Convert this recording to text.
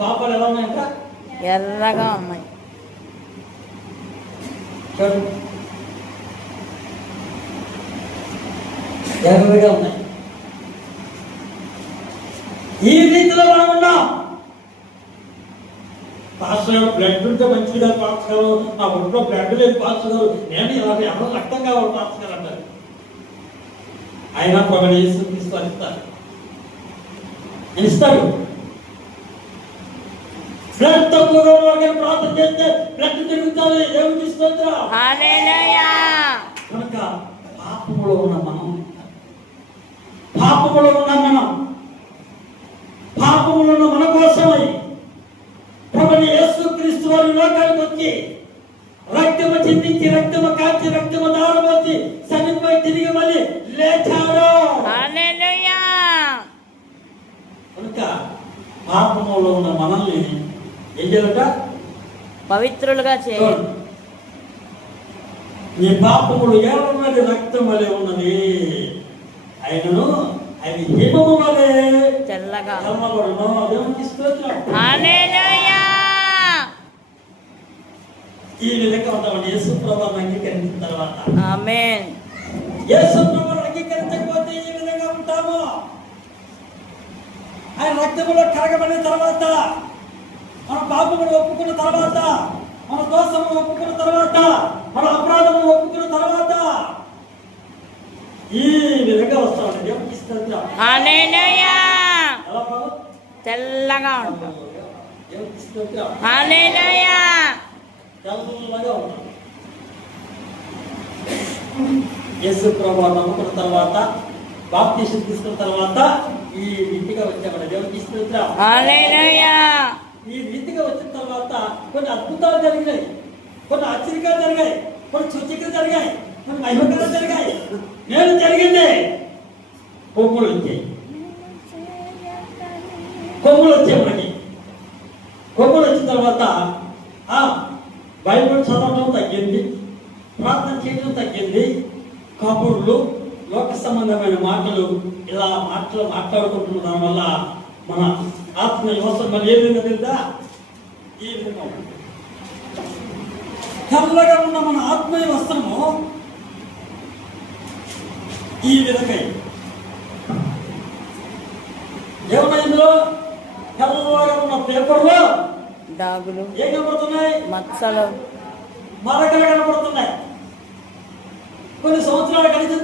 పాపాలు ఎలా ఉన్నాయంట? ఎర్రగా ఉన్నాయి. చూడండి, ఎర్రగా ఉన్నాయి. ఈ రీతిలో మనం ఉన్నాం. పాస్టర్ గారు బ్లడ్ ఉంటే మంచిగా పాస్టర్ గారు, నా ఒంట్లో బ్లడ్ లేదు పాస్టర్ గారు, నేను ఇలాంటి ఎవరో రక్తం కావాలి పాస్టర్ గారు అంటారు. ఆయన పొగలు వేసి ఇస్తారు, ఇస్తాడు. బ్లడ్ తక్కువగా వాళ్ళకి ప్రార్థన చేస్తే బ్లడ్ తిరుగుతుంది. దేవుడికి స్తోత్రం. హల్లెలూయా. కనుక పాపములో ఉన్న మనం, పాపములో ఉన్న మనం, పాపములో ఉన్న మన కోసమై ప్రభువైన యేసుక్రీస్తు వారి లోకానికి వచ్చి రక్తము చిందించి, రక్తము కాచి, రక్తము దారబోసి చనిపోయి తిరిగి మళ్ళీ లేచాడు. హల్లెలూయా. కనుక పాపములో ఉన్న మనల్ని ఏం చేయాలట? పవిత్రులుగా చేయాలి. నీ పాపములు ఏమన్నది? రక్తం వలె ఉన్నది. ఆయనను అవి హిమము వలె తెల్లగా తెల్లబడును. దేవునికి స్తోత్రం. హల్లెలూయా. ఈ విధంగా ఉంటామండి యేసు ప్రభువుని అంగీకరించిన తర్వాత. ఆమేన్. యేసు ప్రభువుని అంగీకరించకపోతే ఈ విధంగా ఉంటాము. ఆయన రక్తములో కరగబడిన తర్వాత, మన పాపములు ఒప్పుకున్న తర్వాత, మన దోషములు ఒప్పుకున్న తర్వాత, మన అపరాధములు ఒప్పుకున్న తర్వాత ఈ విధంగా వస్తామండి. దేవునికి స్తోత్రం. హల్లెలూయా. ఎలా బాబు? తెల్లగా ఉంటాం. దేవునికి స్తోత్రం. హల్లెలూయా. తెల్లగా ఉంటాం. యేసు ప్రభువుని నమ్ముకున్న తర్వాత, బాప్తిసం తీసుకున్న తర్వాత ఈ రీతిగా వచ్చామండి. దేవునికి స్తోత్రం. హల్లెలూయా. ఈ రీతిగా వచ్చిన తర్వాత కొన్ని అద్భుతాలు జరిగినాయి, కొన్ని ఆశ్చర్యాలు జరిగాయి, కొన్ని సూచికలు జరిగాయి, కొన్ని మహిమకరాలు జరిగాయి. నేను జరిగింది. కొమ్ములు వచ్చాయి, కొమ్ములు వచ్చాయి మనకి. కొమ్ములు వచ్చిన తర్వాత బైబిల్ చదవడం తగ్గింది, ప్రార్థన చేయడం తగ్గింది. కబుర్లు, లోక సంబంధమైన మాటలు, ఇలా మాట్లాడుకుంటున్న దాని వల్ల మన ఆత్మ వ్యవస్థ ఏ విధంగా తెలుదా? ఈ విధంగా తెల్లగా ఉన్న మన ఆత్మీయ వస్త్రము ఈ విధంగా ఏమన్నా ఇందులో తెల్లగా ఉన్న పేపర్లో దాగులు, ఏం కనబడుతున్నాయి? మచ్చలు, మరకలు కనబడుతున్నాయి. కొన్ని సంవత్సరాలు గడిచిన